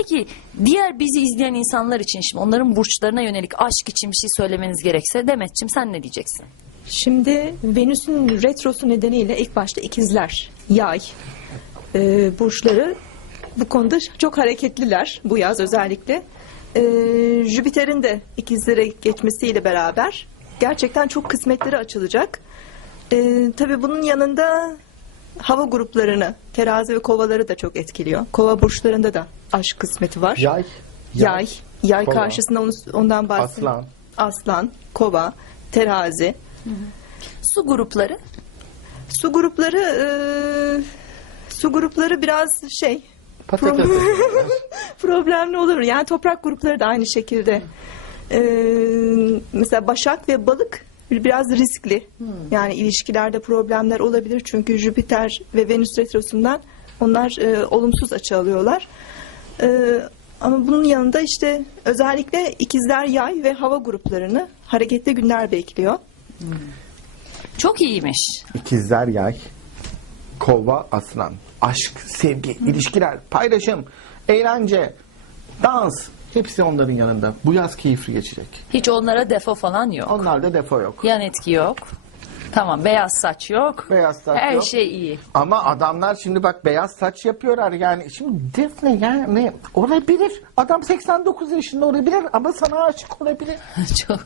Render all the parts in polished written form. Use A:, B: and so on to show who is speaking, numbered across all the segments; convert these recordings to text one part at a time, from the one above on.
A: Peki diğer bizi izleyen insanlar için, şimdi onların burçlarına yönelik aşk için bir şey söylemeniz gerekse, Demetciğim sen ne diyeceksin?
B: Şimdi Venüs'ün retrosu nedeniyle ilk başta ikizler, yay burçları bu konuda çok hareketliler bu yaz özellikle. Jüpiter'in de ikizlere geçmesiyle beraber gerçekten çok kısmetleri açılacak. Tabii bunun yanında hava gruplarını, terazi ve kovaları da çok etkiliyor. Kova burçlarında da aşk kısmeti var. Yay
C: Kova.
B: karşısında ondan bahsedeyim. Aslan, kova, terazi.
A: Su grupları?
B: Su grupları biraz
C: Patates.
B: problemli olur. Yani toprak grupları da aynı şekilde. Mesela Başak ve Balık biraz riskli. Yani ilişkilerde problemler olabilir. Çünkü Jüpiter ve Venüs retrosundan onlar olumsuz açı alıyorlar. Ama bunun yanında işte özellikle ikizler, yay ve hava gruplarını hareketli günler bekliyor.
A: Çok iyiymiş.
C: İkizler, yay, kova, aslan. Aşk, sevgi, ilişkiler, paylaşım, eğlence, dans. Hepsi onların yanında. Bu yaz keyifli geçecek.
A: Hiç onlara defo falan yok.
C: Onlarda defo yok.
A: Yan etki yok. Tamam, beyaz saç yok.
C: Beyaz saç
A: Her
C: yok.
A: şey iyi.
C: Ama adamlar şimdi bak beyaz saç yapıyorlar yani. Şimdi Defne yani olabilir. Adam 89 yaşında olabilir ama sana aşık olabilir.
A: Çok.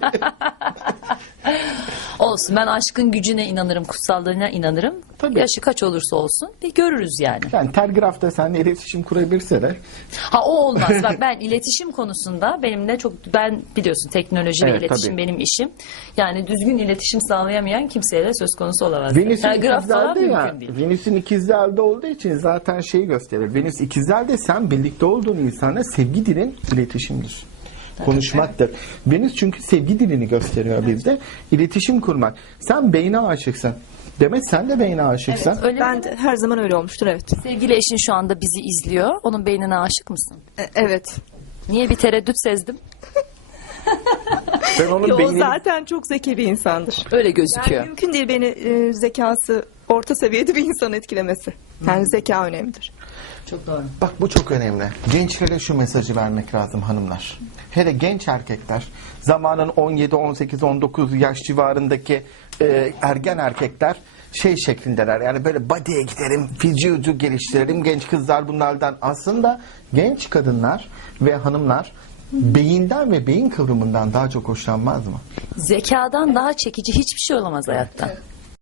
A: Olsun, ben aşkın gücüne inanırım, kutsallığına inanırım.
C: Tabii.
A: Yaşı kaç olursa olsun bir görürüz yani.
C: Yani telgrafta seninle iletişim kurabilirseler.
A: Ha, o olmaz. Bak, ben iletişim konusunda benimle ben biliyorsun teknoloji ve
C: Evet,
A: iletişim
C: tabii.
A: benim işim. Yani düzgün iletişim sağlayamayan kimseyle söz konusu olamaz.
C: Venüs'ün
A: Telgraf falan
C: ikizlerde ya.
A: mümkün değil.
C: Venüs'ün ikizlerde olduğu için zaten şeyi gösterir. Venüs ikizlerde sen birlikte olduğun insana sevgi dilin iletişimdir. Konuşmaktır. Venüs çünkü sevgi dilini gösteriyor bizde. İletişim kurmak. Sen beyne aşıksın. Demek sen de beyne aşıksın.
A: Öyle
B: Ben
A: mi?
B: de her zaman öyle olmuştur, evet.
A: Sevgili eşin şu anda bizi izliyor. Onun beynine aşık mısın?
B: Evet.
A: Niye bir tereddüt sezdim?
C: Ben onun
B: O
C: beynini...
B: zaten çok zeki bir insandır.
A: Öyle gözüküyor.
B: Yani mümkün değil beni zekası orta seviyede bir insan etkilemesi. Yani zeka önemlidir.
A: Çok doğru.
C: Bak bu çok önemli. Gençlere şu mesajı vermek lazım hanımlar. Hele genç erkekler, zamanın 17, 18, 19 yaş civarındaki ergen erkekler şeklindeler. Yani böyle body'ye giderim, vücudu geliştirelim. Genç kızlar bunlardan. Aslında genç kadınlar ve hanımlar beyinden ve beyin kıvrımından daha çok hoşlanmaz mı?
A: Zekadan daha çekici hiçbir şey olamaz hayatta.